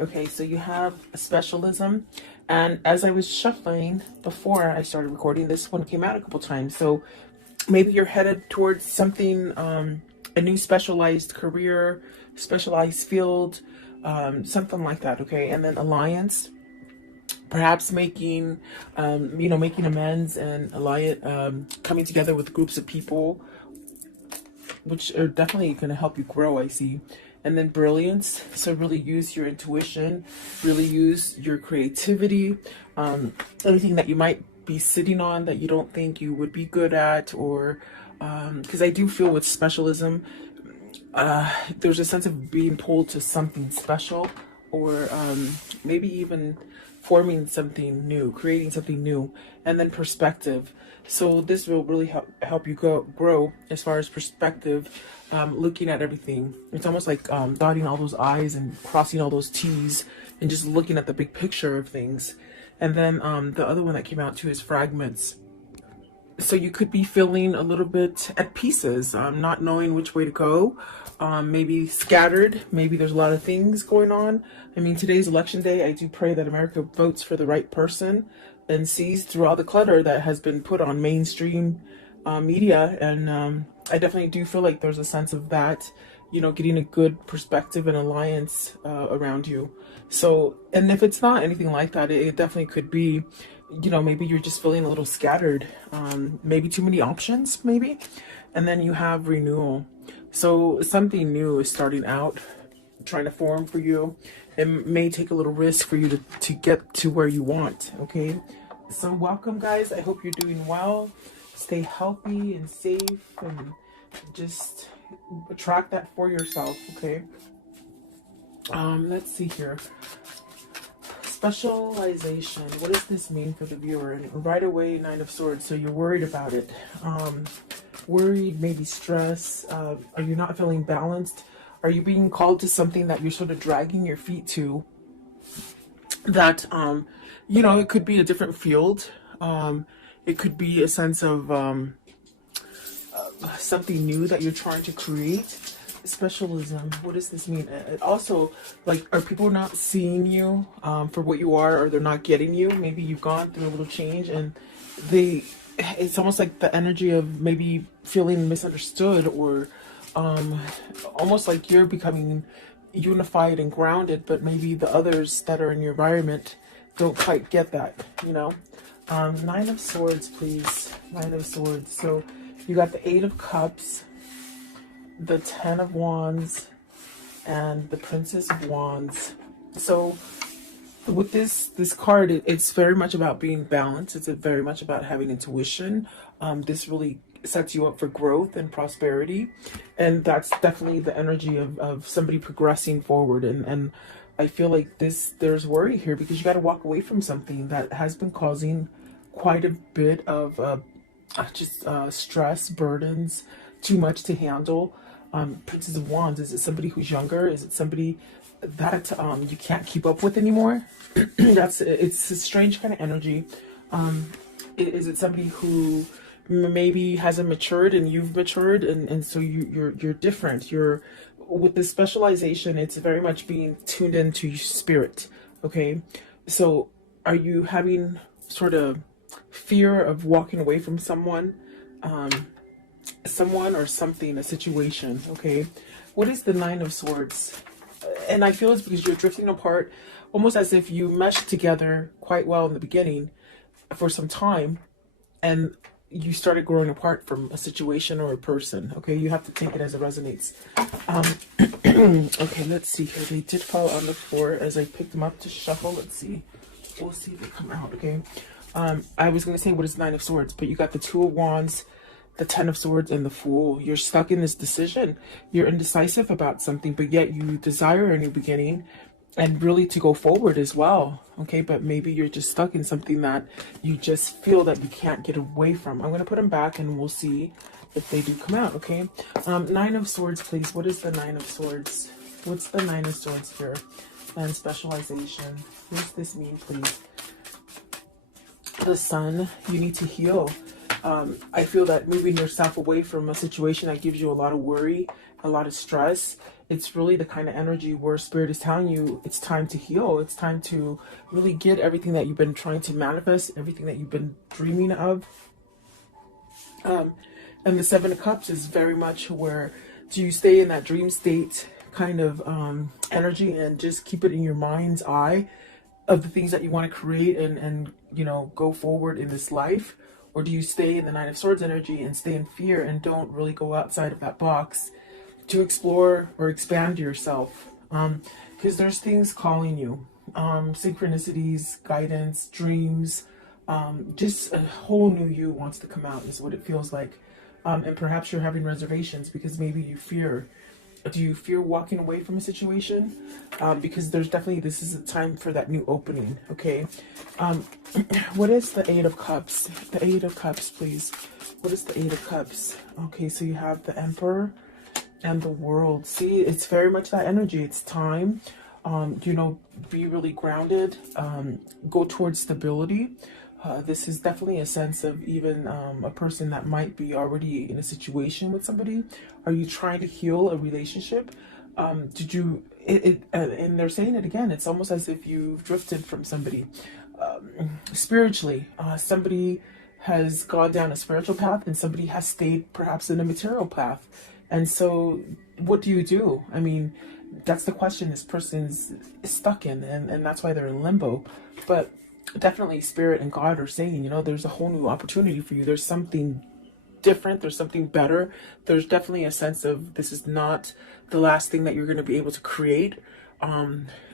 Okay, so you have a specialism. And as I was shuffling before I started recording, this one came out a couple times. So maybe you're headed towards something, a new specialized career, specialized field, something like that. Okay, and then alliance, perhaps making, making amends and alliance, coming together with groups of people, which are definitely going to help you grow, I see. And then brilliance, so really use your intuition, really use your creativity, anything that you might be sitting on that you don't think you would be good at, or because I do feel with specialism, there's a sense of being pulled to something special, or maybe even forming something new, creating something new. And then perspective, so this will really help you grow as far as perspective, looking at everything. It's almost like dotting all those I's and crossing all those T's and just looking at the big picture of things. And then the other one that came out too is fragments. So you could be feeling a little bit at pieces, not knowing which way to go, maybe scattered, maybe there's a lot of things going on. I mean, today's election day. I do pray that America votes for the right person and sees through all the clutter that has been put on mainstream media. And I definitely do feel like there's a sense of that, getting a good perspective and alliance around you. So, and if it's not anything like that, it definitely could be, maybe you're just feeling a little scattered, maybe too many options, maybe. And then you have renewal. So something new is starting out, trying to form for you. It may take a little risk for you to get to where you want, okay? So welcome, guys. I hope you're doing well. Stay healthy and safe, and just attract that for yourself, okay? Let's see here. Specialization. What does this mean for the viewer? And right away, Nine of Swords. So you're worried about it. Worried, maybe stress. Are you not feeling balanced? Are you being called to something that you're sort of dragging your feet to? That, it could be a different field. It could be a sense of something new that you're trying to create. Specialism. What does this mean? It also, like, are people not seeing you for what you are, or they're not getting you? Maybe you've gone through a little change, and it's almost like the energy of maybe feeling misunderstood, or almost like you're becoming unified and grounded, but maybe the others that are in your environment don't quite get that, Nine of Swords, please. Nine of Swords. So you got the Eight of Cups, the Ten of Wands, and the Princess of Wands. So with this card, it's very much about being balanced. It's very much about having intuition. This really sets you up for growth and prosperity, and that's definitely the energy of somebody progressing forward. And I feel like there's worry here, because you got to walk away from something that has been causing quite a bit of stress, burdens, too much to handle. Princess of Wands, is it somebody who's younger? Is it somebody that you can't keep up with anymore? It's a strange kind of energy. Is it somebody who maybe hasn't matured and you've matured, and so you're different? You're with this specialization, it's very much being tuned into your spirit, okay? So are you having sort of fear of walking away from someone or something, a situation, okay? What is the Nine of Swords? And I feel it's because you're drifting apart, almost as if you meshed together quite well in the beginning for some time, and you started growing apart from a situation or a person, okay? You have to take it as it resonates. Okay, let's see here. They did fall on the floor as I picked them up to shuffle. Let's see. We'll see if they come out, okay? I was going to say, what is Nine of Swords? But you got the Two of Wands, the Ten of Swords, and the Fool. You're stuck in this decision. You're indecisive about something, but yet you desire a new beginning and really to go forward as well, okay? But maybe you're just stuck in something that you just feel that you can't get away from. I'm going to put them back and we'll see if they do come out, okay? Nine of Swords, please. What is the Nine of Swords? What's the Nine of Swords here? And specialization. What does this mean, please? The Sun. You need to heal. I feel that moving yourself away from a situation that gives you a lot of worry a lot of stress. It's really the kind of energy where spirit is telling you it's time to heal. It's time to really get everything that you've been trying to manifest, everything that you've been dreaming of. And the Seven of Cups is very much where do you stay in that dream state kind of energy and just keep it in your mind's eye of the things that you want to create and you know, go forward in this life? Or do you stay in the Nine of Swords energy and stay in fear and don't really go outside of that box to explore or expand yourself? Because there's things calling you, synchronicities, guidance, dreams, just a whole new you wants to come out is what it feels like. And perhaps you're having reservations because maybe you fear. Do you fear walking away from a situation? Because there's definitely, this is a time for that new opening, okay? What is the Eight of Cups? The Eight of Cups, please. What is the Eight of Cups? Okay, so you have the Emperor and the World. See, it's very much that energy. It's time, you know, be really grounded, go towards stability. This is definitely a sense of even a person that might be already in a situation with somebody. Are you trying to heal a relationship? Did you, and they're saying it again, it's almost as if you've drifted from somebody. Spiritually, somebody has gone down a spiritual path and somebody has stayed perhaps in a material path. And so what do you do? I mean, that's the question this person's stuck in, and that's why they're in limbo. But definitely Spirit and God are saying, you know, there's a whole new opportunity for you. There's something different. There's something better. There's definitely a sense of this is not the last thing that you're going to be able to create.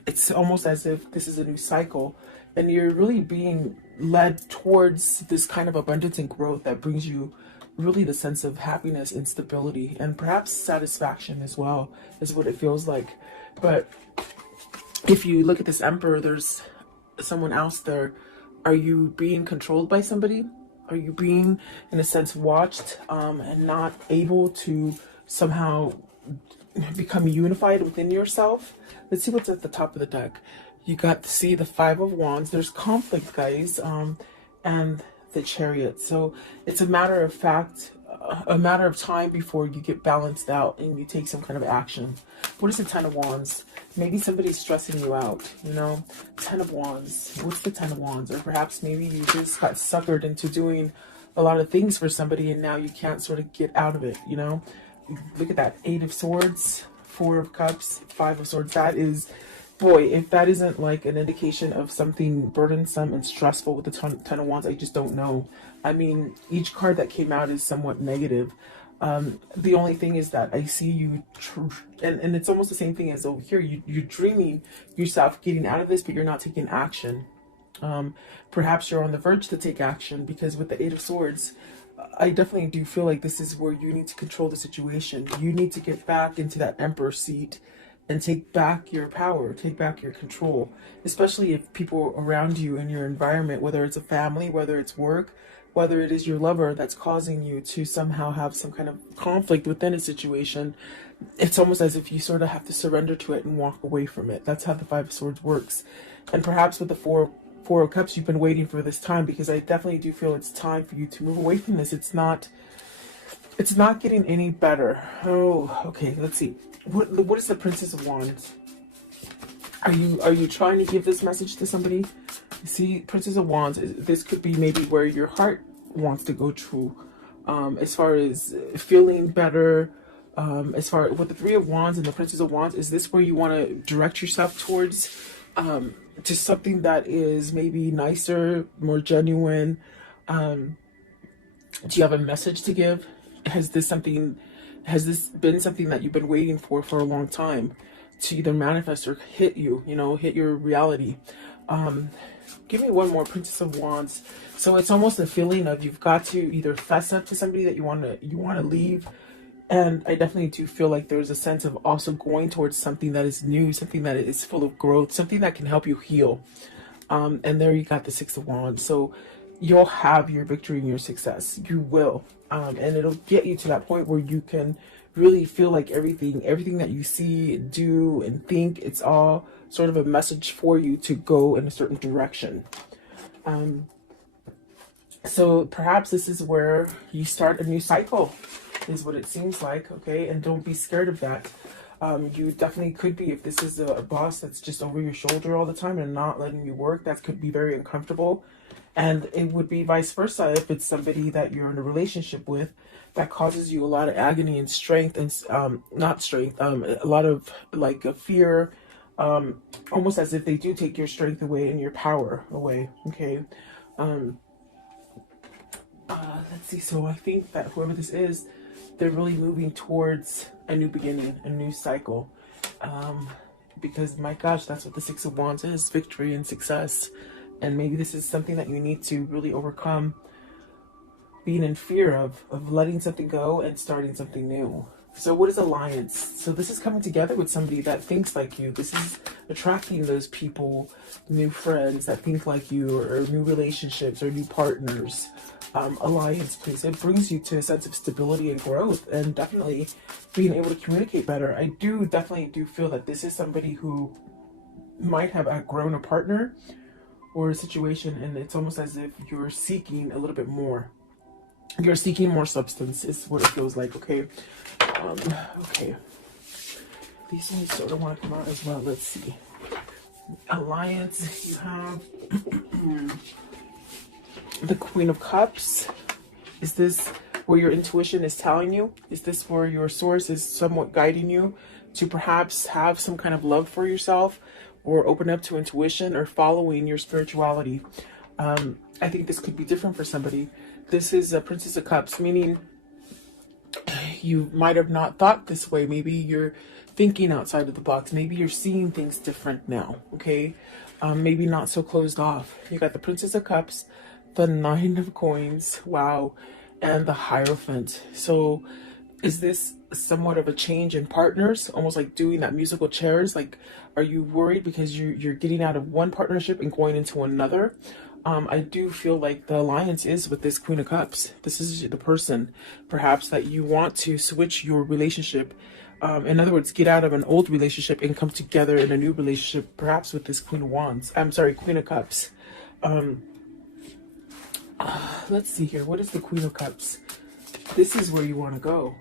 It's almost as if this is a new cycle and you're really being led towards this kind of abundance and growth that brings you really the sense of happiness and stability and perhaps satisfaction as well is what it feels like. But if you look at this Emperor, there's someone else there. Are you being controlled by somebody? Are you being, in a sense, watched and not able to somehow become unified within yourself? Let's see what's at the top of the deck. You got to see the Five of Wands. There's conflict, guys, and the Chariot. So it's a matter of fact, a matter of time before you get balanced out and you take some kind of action. What is the Ten of Wands? Maybe somebody's stressing you out, you know? Ten of Wands. What's the Ten of Wands? Or perhaps maybe you just got suckered into doing a lot of things for somebody and now you can't sort of get out of it, you know? Look at that. Eight of Swords, Four of Cups, Five of Swords. That is, boy, if that isn't like an indication of something burdensome and stressful with the Ten of Wands, I just don't know. I mean, each card that came out is somewhat negative. The only thing is that I see you, and it's almost the same thing as over here. You're dreaming yourself getting out of this, but you're not taking action. Perhaps you're on the verge to take action because with the Eight of Swords, I definitely do feel like this is where you need to control the situation. You need to get back into that Emperor seat and take back your power, take back your control, especially if people around you in your environment, whether it's a family, whether it's work, whether it is your lover that's causing you to somehow have some kind of conflict within a situation. It's almost as if you sort of have to surrender to it and walk away from it. That's how the Five of Swords works. And perhaps with the Four of Cups, you've been waiting for this time, because I definitely do feel it's time for you to move away from this. It's not getting any better. Oh, okay, let's see. What is the Princess of Wands? Are you trying to give this message to somebody? You see, Princess of Wands, this could be maybe where your heart wants to go to, as far as feeling better, as far with the Three of Wands and the Princess of Wands. Is this where you want to direct yourself towards, to something that is maybe nicer, more genuine? Do you have a message to give? Has this been something that you've been waiting for a long time to either manifest or hit you, hit your reality? Give me one more, Princess of Wands. So it's almost a feeling of you've got to either fess up to somebody that you want to leave. And I definitely do feel like there's a sense of also going towards something that is new, something that is full of growth, something that can help you heal. And there you got the Six of Wands. So you'll have your victory and your success. You will. And it'll get you to that point where you can really feel like everything that you see, do, and think, it's all sort of a message for you to go in a certain direction. So perhaps this is where you start a new cycle. is what it seems like, okay? And don't be scared of that. You definitely could be, if this is a boss that's just over your shoulder all the time and not letting you work, that could be very uncomfortable. And it would be vice versa if it's somebody that you're in a relationship with that causes you a lot of agony and strength and not strength, a lot of like a fear, almost as if they do take your strength away and your power away. Okay. Let's see. So I think that whoever this is, they're really moving towards a new beginning, a new cycle. Because my gosh, that's what the Six of Wands is, victory and success. And maybe this is something that you need to really overcome, being in fear of letting something go and starting something new. So what is alliance? So this is coming together with somebody that thinks like you. This is attracting those people, new friends that think like you, or new relationships or new partners. Alliance, please. It brings you to a sense of stability and growth, and definitely being able to communicate better. I definitely do feel that this is somebody who might have outgrown a partner or a situation, and it's almost as if you're seeking a little bit more. You're seeking more substance is what it feels like, okay? Okay. These ones sort of want to come out as well. Let's see. Alliance, you have the Queen of Cups. Is this where your intuition is telling you? Is this where your source is somewhat guiding you to perhaps have some kind of love for yourself, or open up to intuition, or following your spirituality? I think this could be different for somebody. This is a Princess of Cups, meaning you might have not thought this way. Maybe you're thinking outside of the box. Maybe you're seeing things different now, okay? Maybe not so closed off. You got the Princess of Cups, the Nine of Coins, wow, and the Hierophant. So is this somewhat of a change in partners, almost like doing that musical chairs? Like, are you worried because you're getting out of one partnership and going into another? I do feel like the alliance is with this Queen of Cups. This is the person, perhaps, that you want to switch your relationship. In other words, get out of an old relationship and come together in a new relationship, perhaps with this Queen of Wands. I'm sorry, Queen of Cups. Let's see here. What is the Queen of Cups? This is where you want to go.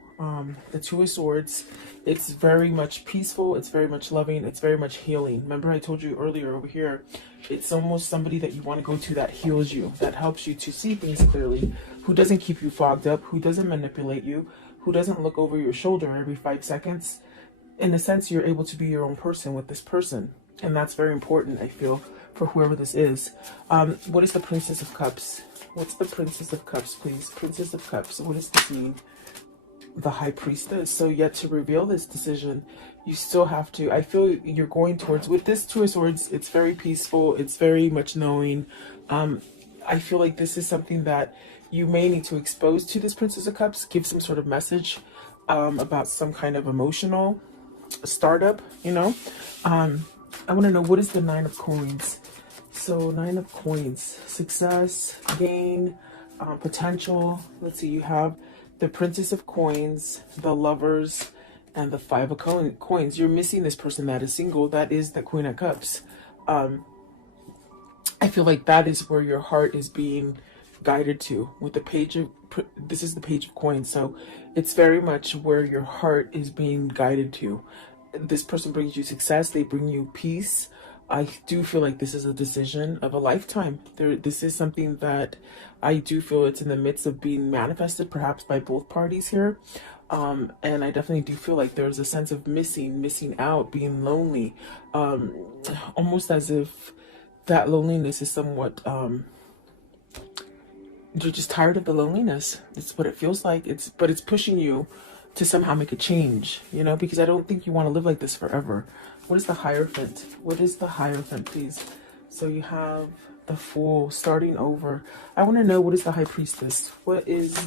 The Two of Swords. It's very much peaceful. It's very much loving. It's very much healing. Remember I told you earlier over here, it's almost somebody that you want to go to that heals you, that helps you to see things clearly, who doesn't keep you fogged up, who doesn't manipulate you, who doesn't look over your shoulder every 5 seconds. In a sense, you're able to be your own person with this person. And that's very important, I feel, for whoever this is. What is the Princess of Cups? What's the Princess of Cups, please? Princess of Cups. What does this mean? The High Priestess. So yet to reveal this decision, you still have to, I feel you're going towards, with this Two of Swords, it's very peaceful. It's very much knowing. I feel like this is something that you may need to expose to this Princess of Cups, give some sort of message about some kind of emotional startup, you know. I want to know, what is the Nine of Coins? So Nine of Coins, success, gain, potential. Let's see, you have the Princess of Coins, the Lovers, and the Five of Coins. You're missing this person that is single. That is the Queen of Cups. I feel like that is where your heart is being guided to with the Page of, this is the Page of Coins. So it's very much where your heart is being guided to. This person brings you success. They bring you peace. I do feel like this is a decision of a lifetime. This is something that I do feel it's in the midst of being manifested, perhaps by both parties here. And I definitely do feel like there's a sense of missing out, being lonely, almost as if that loneliness is somewhat, you're just tired of the loneliness. It's what it feels like. But it's pushing you to somehow make a change, you know, because I don't think you want to live like this forever. What is the Hierophant? What is the Hierophant, please? So you have the Fool, starting over. I want to know, what is the High Priestess? What is,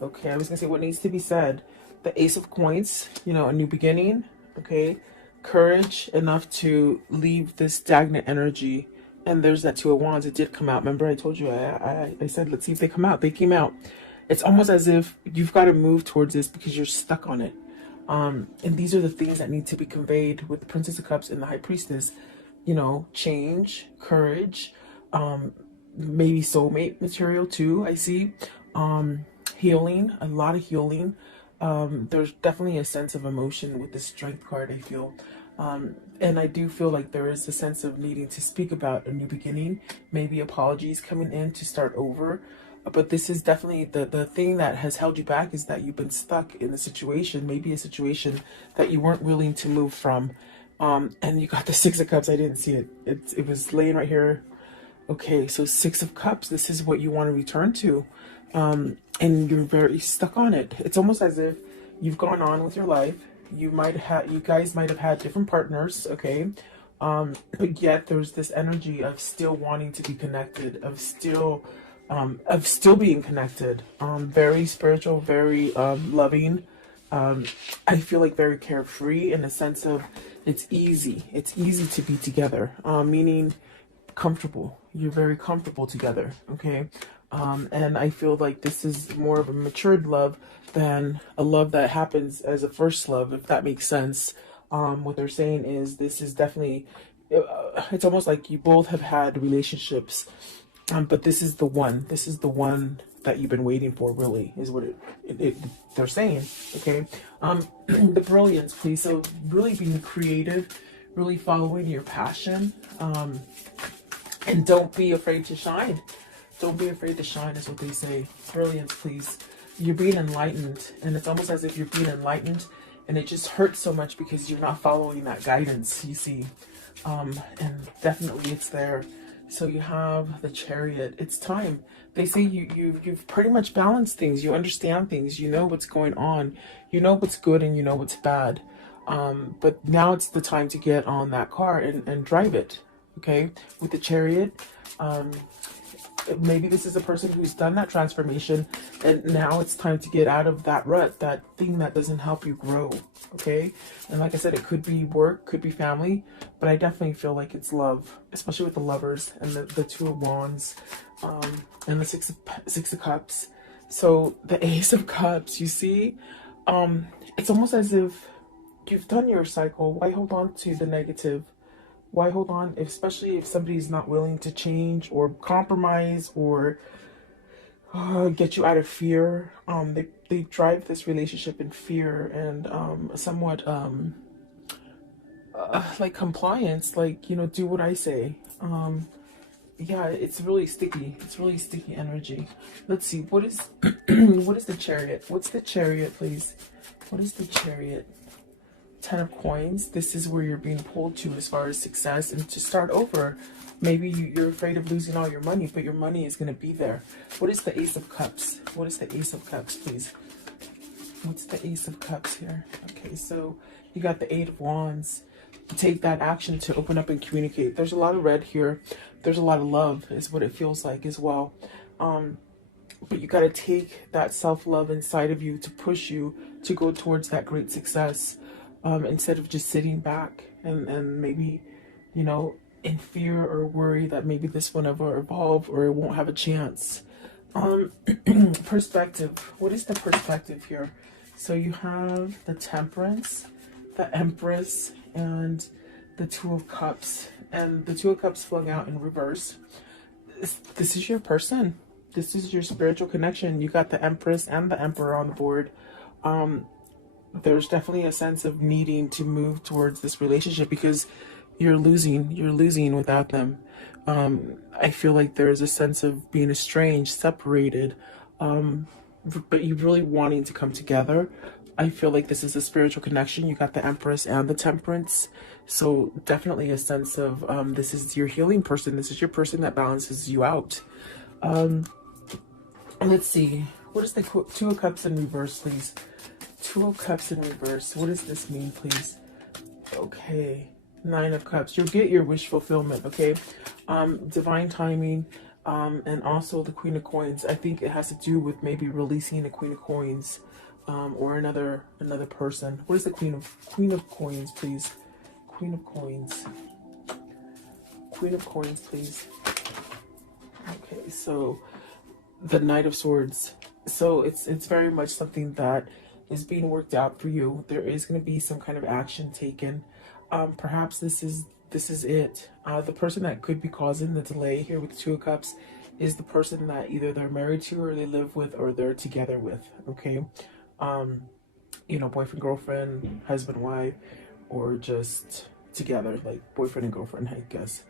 okay, I was going to say what needs to be said. The Ace of Coins, you know, a new beginning, okay? Courage enough to leave this stagnant energy. And there's that Two of Wands. It did come out. Remember I told you, I said, let's see if they come out. They came out. It's almost as if you've got to move towards this because you're stuck on it. And these are the things that need to be conveyed with the Princess of Cups and the High Priestess. You know, change, courage, maybe soulmate material too, I see. healing, a lot of healing. There's definitely a sense of emotion with the Strength card, I feel. And I do feel like there is a sense of needing to speak about a new beginning, maybe apologies coming in to start over. But this is definitely the thing that has held you back, is that you've been stuck in a situation, maybe a situation that you weren't willing to move from. And you got the Six of Cups. I didn't see it. It was laying right here. Okay, so Six of Cups, this is what you want to return to. And you're very stuck on it. It's almost as if you've gone on with your life. You guys might have had different partners, okay? But yet there's this energy of still wanting to be connected, of still being connected. Very spiritual, very loving. I feel like very carefree, in the sense of it's easy. It's easy to be together, meaning comfortable. You're very comfortable together, okay? And I feel like this is more of a matured love than a love that happens as a first love, if that makes sense. What they're saying is this is definitely, it's almost like you both have had relationships, but this is the one. This is the one that you've been waiting for, really, is what they're saying, okay? The brilliance, please. So really being creative, really following your passion, and don't be afraid to shine. Don't be afraid to shine, is what they say. Brilliance, please. You're being enlightened, and it's almost as if you're being enlightened, and it just hurts so much because you're not following that guidance, you see. And definitely it's there. So you have the Chariot. It's time. They say you've pretty much balanced things. You understand things. You know what's going on. You know what's good and you know what's bad. But now it's the time to get on that car and drive it. Okay, with the Chariot. Maybe this is a person who's done that transformation, and now it's time to get out of that rut, that thing that doesn't help you grow. Okay, and like I said, it could be work, could be family, but I definitely feel like it's love, especially with the Lovers and the Two of Wands, and the Six of Cups. So the Ace of Cups, you see, it's almost as if you've done your cycle. Why hold on to the negative? Why hold on, especially if somebody's not willing to change or compromise or get you out of fear? They drive this relationship in fear and somewhat like compliance, like, you know, do what I say. Yeah, it's really sticky. It's really sticky energy. Let's see, what is what is the Chariot? What's the Chariot, please? What is the Chariot? 10 of Coins. This is where you're being pulled to as far as success and to start over. Maybe you're afraid of losing all your money, but your money is going to be there. What is the Ace of Cups? What is the Ace of Cups, please? What's the Ace of Cups here? Okay, so you got the Eight of Wands. Take that action to open up and communicate. There's a lot of red here. There's a lot of love, is what it feels like as well. But you got to take that self-love inside of you to push you to go towards that great success. Instead of just sitting back and maybe, you know, in fear or worry that maybe this will never evolve or it won't have a chance. Perspective. What is the perspective here? So you have the Temperance, the Empress, and the Two of Cups. And the Two of Cups flung out in reverse. This is your person. This is your spiritual connection. You got the Empress and the Emperor on the board. There's definitely a sense of needing to move towards this relationship because you're losing without them. I feel like there's a sense of being estranged, separated, but you really wanting to come together. I feel like this is a spiritual connection. You got the Empress and the Temperance. So definitely a sense of this is your healing person. This is your person that balances you out. Let's see. What is the Two of Cups in reverse, please? Two of Cups in reverse. What does this mean, please? Okay. Nine of Cups. You'll get your wish fulfillment, okay? Divine timing, and also the Queen of Coins. I think it has to do with maybe releasing the Queen of Coins, or another person. What is the Queen of Coins, please? Queen of Coins. Queen of Coins, please. Okay, so the Knight of Swords. So it's very much something that is being worked out for you. There is going to be some kind of action taken. Perhaps this is it. The person that could be causing the delay here with the Two of Cups is the person that either they're married to or they live with or they're together with. Okay. Um, boyfriend, girlfriend, husband, wife, or just together, like boyfriend and girlfriend, I guess.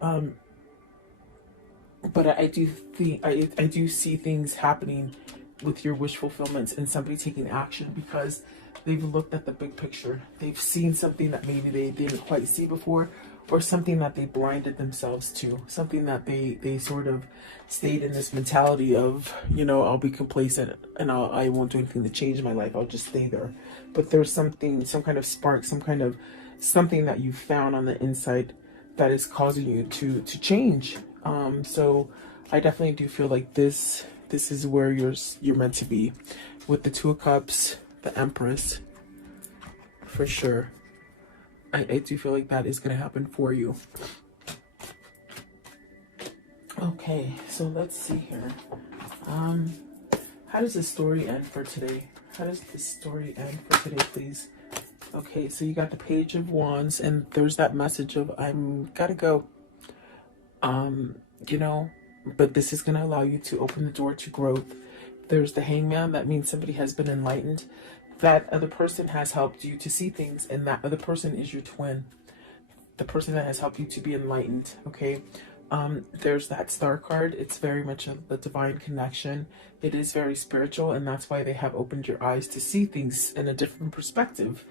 Um, but I do think I do see things happening with your wish fulfillments and somebody taking action because they've looked at the big picture. They've seen something that maybe they didn't quite see before, or something that they blinded themselves to, something that they sort of stayed in this mentality of, I'll be complacent and I won't do anything to change my life. I'll just stay there. But there's something, some kind of spark, some kind of something that you found on the inside that is causing you to change. So I definitely do feel like this is where you're meant to be, with the Two of Cups, the Empress, for sure. I do feel like that is going to happen for you. Okay, so let's see here. How does this story end for today? How does this story end for today, please? Okay, so you got the Page of Wands, and there's that message of I'm gotta go. But this is gonna allow you to open the door to growth. There's the Hangman, that means somebody has been enlightened. That other person has helped you to see things, and that other person is your twin. The person that has helped you to be enlightened, okay? There's that Star card. It's very much a divine connection. It is very spiritual, and that's why they have opened your eyes to see things in a different perspective.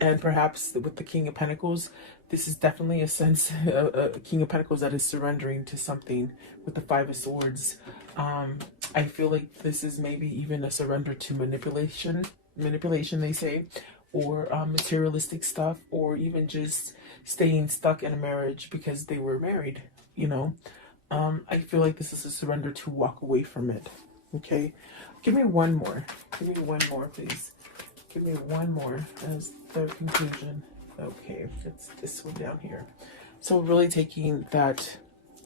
And perhaps with the King of Pentacles, this is definitely a sense, a King of Pentacles that is surrendering to something with the Five of Swords. I feel like this is maybe even a surrender to manipulation, they say, or materialistic stuff, or even just staying stuck in a marriage because they were married, I feel like this is a surrender to walk away from it. Okay, give me one more. Give me one more, please. Give me one more as the conclusion. Okay, it's this one down here. So really taking that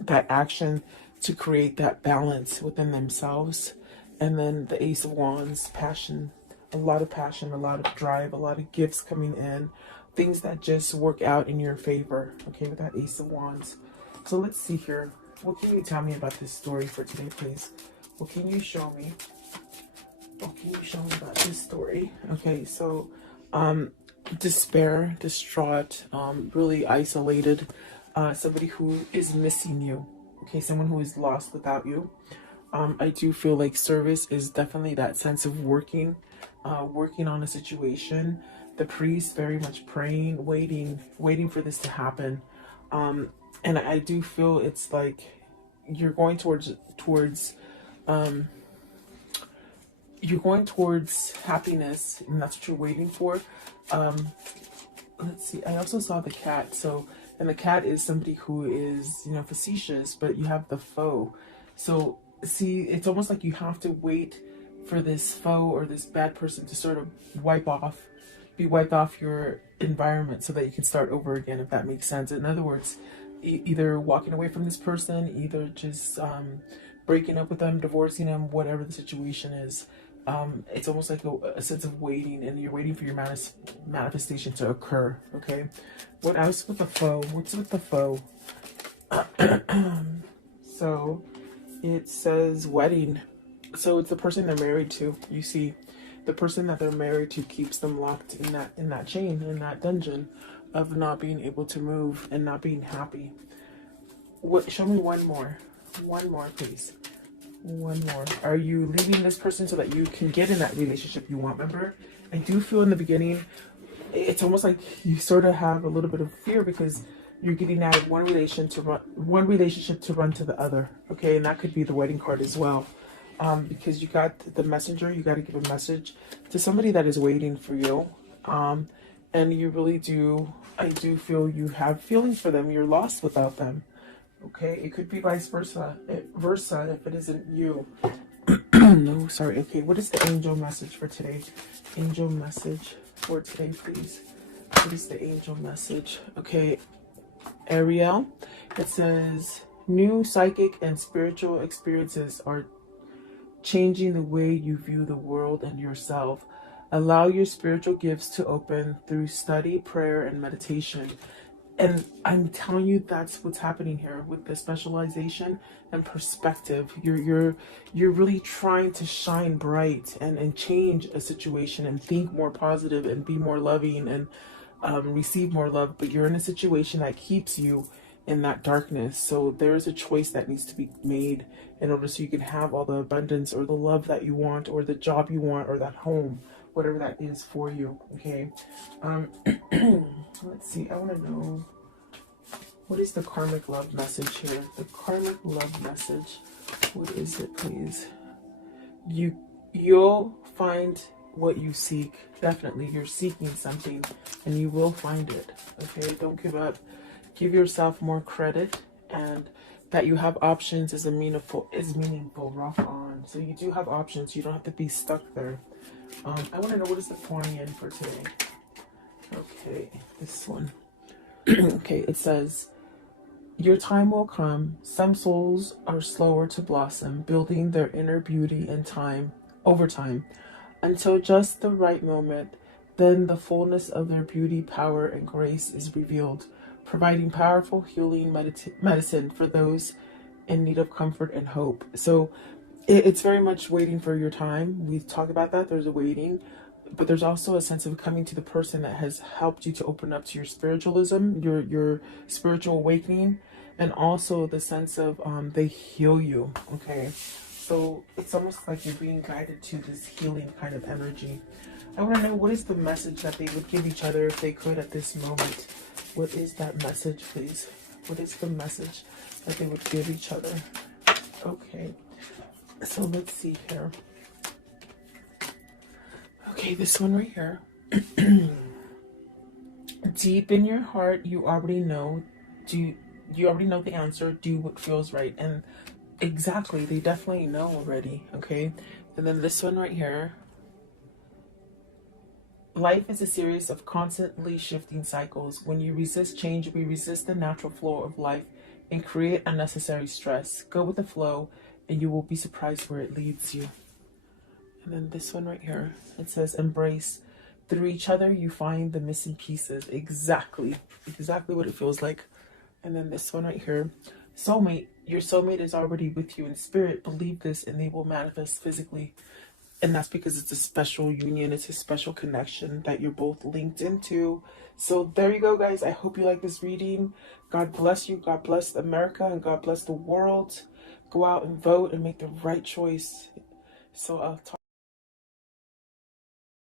action to create that balance within themselves. And then the Ace of Wands, passion, a lot of drive, a lot of gifts coming in, things that just work out in your favor. Okay, with that Ace of Wands. So let's see here. What can you tell me about this story for today, please? What can you show me? What can you show me about this story? Okay, so despair, distraught, really isolated, somebody who is missing you. Okay, someone who is lost without you. I do feel like service is definitely that sense of working on a situation. The priest very much praying, waiting for this to happen. And I do feel it's like you're going towards happiness, and that's what you're waiting for. Let's see, I also saw the cat. So, and the cat is somebody who is, facetious, but you have the foe. So see, it's almost like you have to wait for this foe or this bad person to sort of wipe off your environment so that you can start over again, if that makes sense. In other words, either walking away from this person, either just breaking up with them, divorcing them, whatever the situation is. It's almost like a sense of waiting, and you're waiting for your manifestation to occur. Okay, what else with the foe? What's with the foe? So it says wedding. So it's the person they're married to. You see, the person that they're married to keeps them locked in that chain, in that dungeon of not being able to move and not being happy. What? Show me one more, please. One more. Are you leaving this person so that you can get in that relationship you want? Remember, I do feel in the beginning, it's almost like you sort of have a little bit of fear because you're getting out of one relationship to run to the other. Okay, and that could be the wedding card as well. Because you got the messenger, you got to give a message to somebody that is waiting for you. And you really do, I do feel you have feelings for them. You're lost without them. Okay, it could be vice versa if it isn't you. No, sorry. Okay, what is the angel message for today? Angel message for today, please. What is the angel message? Okay, Ariel, it says, new psychic and spiritual experiences are changing the way you view the world and yourself. Allow your spiritual gifts to open through study, prayer, and meditation. And I'm telling you, that's what's happening here with the specialization and perspective. You're really trying to shine bright and change a situation and think more positive and be more loving and receive more love. But you're in a situation that keeps you in that darkness. So there is a choice that needs to be made in order so you can have all the abundance or the love that you want or the job you want or that home, whatever that is for you. Okay. Let's see. I want to know, what is the karmic love message here? The karmic love message. What is it, please? You'll find what you seek. Definitely, you're seeking something, and you will find it. Okay. Don't give up. Give yourself more credit, and that you have options is meaningful. Rock on. So you do have options. You don't have to be stuck there. I want to know, what is the pouring in for today? Okay, this one. Okay, it says, your time will come. Some souls are slower to blossom, building their inner beauty in time, over time, until just the right moment. Then the fullness of their beauty, power, and grace is revealed, providing powerful healing medicine for those in need of comfort and hope. So it's very much waiting for your time. We talk about that. There's a waiting, but there's also a sense of coming to the person that has helped you to open up to your spiritualism, your spiritual awakening, and also the sense of they heal you. Okay, so it's almost like you're being guided to this healing kind of energy. I want to know, what is the message that they would give each other if they could at this moment? What is that message, please? What is the message that they would give each other? Okay, so let's see here. Okay, this one right here. Deep in your heart, you already know. You already know the answer. Do what feels right. And exactly, they definitely know already. Okay, and then this one right here. Life is a series of constantly shifting cycles. When you resist change, we resist the natural flow of life and create unnecessary stress. Go with the flow, and you will be surprised where it leads you. And then this one right here, it says, embrace. Through each other, you find the missing pieces. Exactly what it feels like. And then this one right here, soulmate. Your soulmate is already with you in spirit. Believe this, and they will manifest physically. And that's because it's a special union. It's a special connection that you're both linked into. So there you go, guys. I hope you like this reading. God bless you. God bless America, and God bless the world. Go out and vote and make the right choice. So I'll talk.